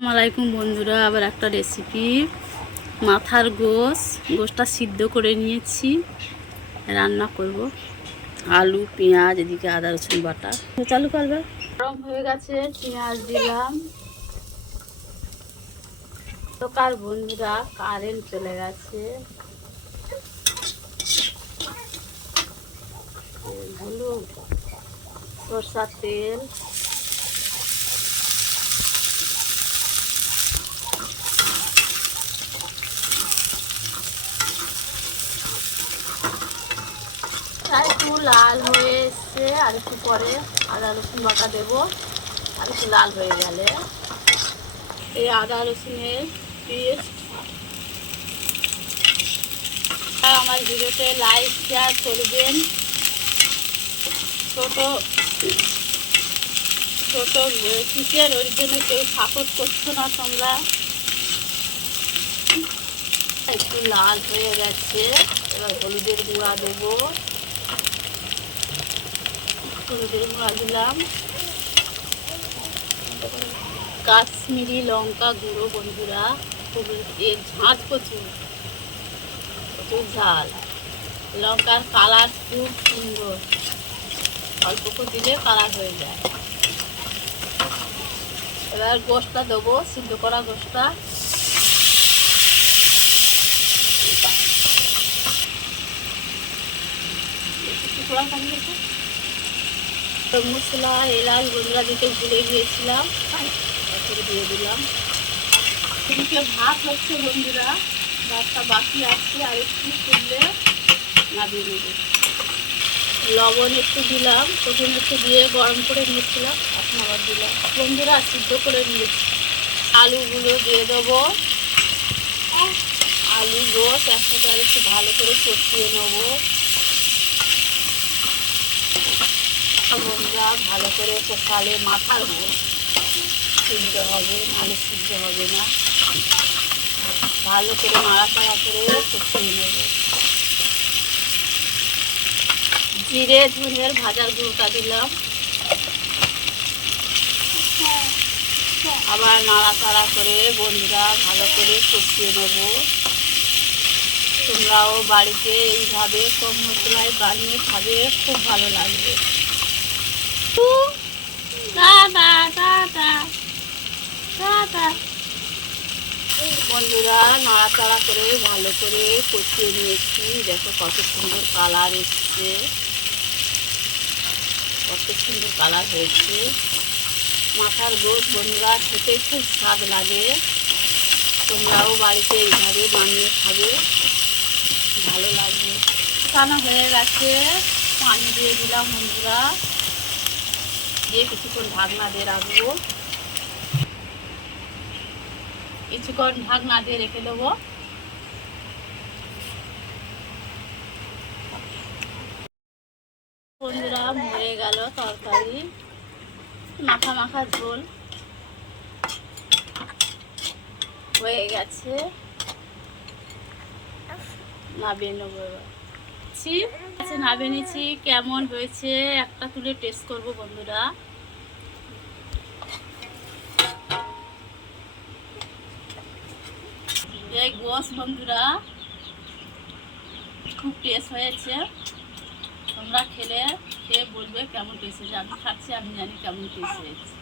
আসসালামাইকুম বন্ধুরা, আবার একটা রেসিপি। মাথার গোশটা সিদ্ধ করে নিয়েছি, রান্না করব। আলু পেঁয়াজ, এদিকে আদা রসুন বাটা চালু করবে। গরম হয়ে গেছে, পেঁয়াজ দিলাম। তোকার বন্ধুরা, কারেন্ট চলে গেছে। হলুদ, সরষার তেল, একটু লাল হয়ে এসছে, আর একটু পরে আদা রসুন বাটা দেবো। আর একটু লাল হয়ে গেলে এই আদা রসুনের পেস্ট। আমার ভিডিওতে লাইক শেয়ার করবেন। ছোট ছোট কিচেন, ওর জন্য কেউ সাপোর্ট করছো না তোমরা। একটু লাল হয়ে গেছে, এবার হলুদের গুঁড়া দেবো। হলুদের গুঁড়া দিলাম। কাশ্মীরি লঙ্কা গুঁড়ো বন্ধুরা, খুব এর ঝাঁঝ প্রচুর ঝাল। লঙ্কার কালার খুব সুন্দর, অল্প করে দিলে কালার হয়ে যায়। এবার গোশটা দেবো, সিদ্ধ করা গোশটা। মশলা এলাচ বন্ধুরা দিতে ভুলে গিয়েছিলাম, তারপরে দিয়ে দিলাম। এদিকে ভাত হচ্ছে বন্ধুরা, ভাতটা বাকি আছে, আর একটু তুললে নামিয়ে নেব। লবণ একটু দিলাম, প্রথমে একটু দিয়ে গরম করে নিয়েছিলাম, এখন আবার দিলাম। বন্ধুরা সিদ্ধ করে নিয়েছি। আলুগুলো দিয়ে দেবো। আলু গোশ একসাথে আর একটু ভালো করে কষিয়ে নেবো। বন্ধুরা ভালো করে কষালে মাথার গোশ সিদ্ধ হবে, নাহলে সিদ্ধ হবে না। ভালো করে নাড়াচাড়া করে কষিয়ে নেব। জিরে ধনের ভাজার গুঁড়োটা দিলাম, আবার নাড়াচাড়া করে বন্ধুরা ভালো করে কষিয়ে নেব। তোমরাও বাড়িতে এইভাবে কম মশলায় বানিয়ে খাবে, খুব ভালো লাগবে। বন্ধুরা নাড়াচাড়া করে ভালো করে কষিয়ে নিয়েছি। দেখো কত সুন্দর কালার এসছে, কত সুন্দর কালার হয়েছে। মাথার গোশ বন্ধুরা খেতে খুব স্বাদ লাগে। তোমরাও বাড়িতে এইভাবে বানিয়ে খাবে, ভালো লাগবে। কষানো হয়ে গেছে, পানি দিয়ে দিলাম বন্ধুরা, দিয়ে কিছুক্ষণ ঢাকনা দিয়ে রাখবো। কিছুক্ষণ ঢাকনা দিয়ে রেখে দেবো। বন্ধুরা হয়ে গেল তরকারি, মাখা মাখা ঝোল হয়ে গেছে, নামিয়ে নেবো। এবার নামিয়ে নিচ্ছি। কেমন হয়েছে একটা তুলে টেস্ট করবো বন্ধুরা। এই গোশ বন্ধুরা খুব টেস্ট হয়েছে। তোমরা খেয়ে বলবে কেমন টেস্ট হয়েছে। আমি খাচ্ছি, আমি জানি কেমন টেস্ট হয়েছে।